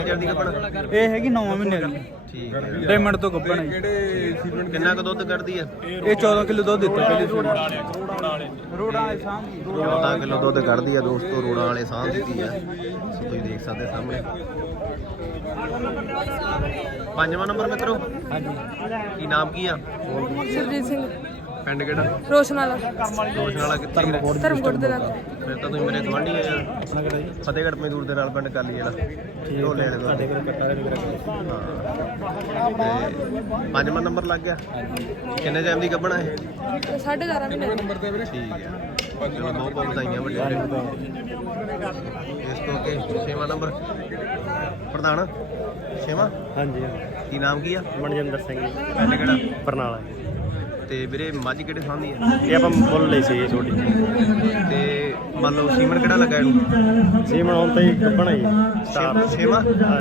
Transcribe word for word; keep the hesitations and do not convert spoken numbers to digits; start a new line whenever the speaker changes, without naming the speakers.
ਜਲਦੀ ਕੱਪੜਾ
ਇਹ ਹੈਗੀ ਨੌਂ ਮਹੀਨੇ ਦੀ।
ਠੀਕ ਹੈ।
ਡਾਇਮੰਡ ਤੋਂ ਗੱਭਣ ਹੈ।
ਕਿੰਨਾ ਕੁ ਦੁੱਧ ਕੱਢਦੀ ਆ?
ਇਹ ਚੌਦਾਂ ਕਿਲੋ ਦੁੱਧ ਦਿੱਤਾ ਪਹਿਲੇ ਸੂਰ ਰੋੜਾ ਵਾਲੇ ਸਾਹ
ਚੌਦਾਂ ਕਿਲੋ ਦੁੱਧ ਕੱਢਦੀ ਆ ਦੋਸਤੋ, ਰੋੜਾਂ ਵਾਲੇ ਸਾਹ ਦਿੱਤੀ ਆ। ਸੋ ਤੁਸੀਂ ਦੇਖ ਸਕਦੇ ਸਾਹਮਣੇ। ਪੰਜਵਾਂ ਨੰਬਰ ਮਿੱਤਰੋ।
ਹਾਂਜੀ।
ਕੀ ਨਾਮ ਕੀ ਆ?
ਸਰਜੀਤ ਸਿੰਘ।
ਪਿੰਡ ਕਿਹੜਾ?
ਰੋਸ਼ਨ ਵਾਲਾ।
ਰੋਸ਼ਨ ਵਾਲਾ ਕਿੱਥੇ?
ਧਰਮਕੋਟ ਦੇ ਨਾਲ।
ਫਿਰ ਤਾਂ ਤੁਸੀਂ ਮੇਰੇ ਗਵਾਂਢੀ ਆ ਯਾਰ।
ਆਪਣਾ ਕਿਹੜਾ ਜੀ?
ਫਤਿਹਗੜ੍ਹ ਮਜ਼ਦੂਰ ਦੇ ਨਾਲ ਪਿੰਡ ਕਾਲੀ ਜਿਹੜਾ ਢੋਲੇ ਵਾਲੇ
ਸਾਡੇ
ਕੋਲ।
ਕੋਲ ਕੱਟਾ ਦੇ
ਹਾਂ ਤੇ ਪੰਜਵਾਂ ਨੰਬਰ ਲੱਗ ਗਿਆ। ਕਿੰਨੇ ਟਾਈਮ ਦੀ ਕੱਢਣਾ ਇਹ?
ਸਾਢੇ ਗਿਆਰਾਂ ਮਹੀਨੇ।
ਠੀਕ ਹੈ। ਚਲੋ ਬਹੁਤ ਬਹੁਤ ਵਧਾਈਆਂ ਵੱਡੇ ਵੀਰੇ। ਇਸ ਤੋਂ ਅੱਗੇ ਛੇਵਾਂ ਨੰਬਰ ਪ੍ਰਧਾਨ ਛੇਵਾਂ।
ਹਾਂਜੀ।
ਕੀ ਨਾਮ ਕੀ ਆ?
ਮਨਜਿੰਦਰ ਸਿੰਘ ਜੀ।
ਪਿੰਡ ਕਿਹੜਾ?
ਬਰਨਾਲਾ।
ਤੇ ਵੀਰੇ ਮੱਝ ਕਿਹੜੇ ਥਾਂ ਦੀ ਆ?
ਇਹ ਆਪਾਂ ਮੁੱਲ ਲਈ ਸੀ ਛੋਟੀ।
ਤੇ ਮੰਨ ਲਓ ਸੀਮਨ ਕਿਹੜਾ ਲੱਗਾ ਇਹਨੂੰ?
ਸੀਮਨ ਹੁਣ ਤਾਂ ਹੀ ਗੱਭਣ ਹੈ ਜੀ।
ਛੇਵਾਂ।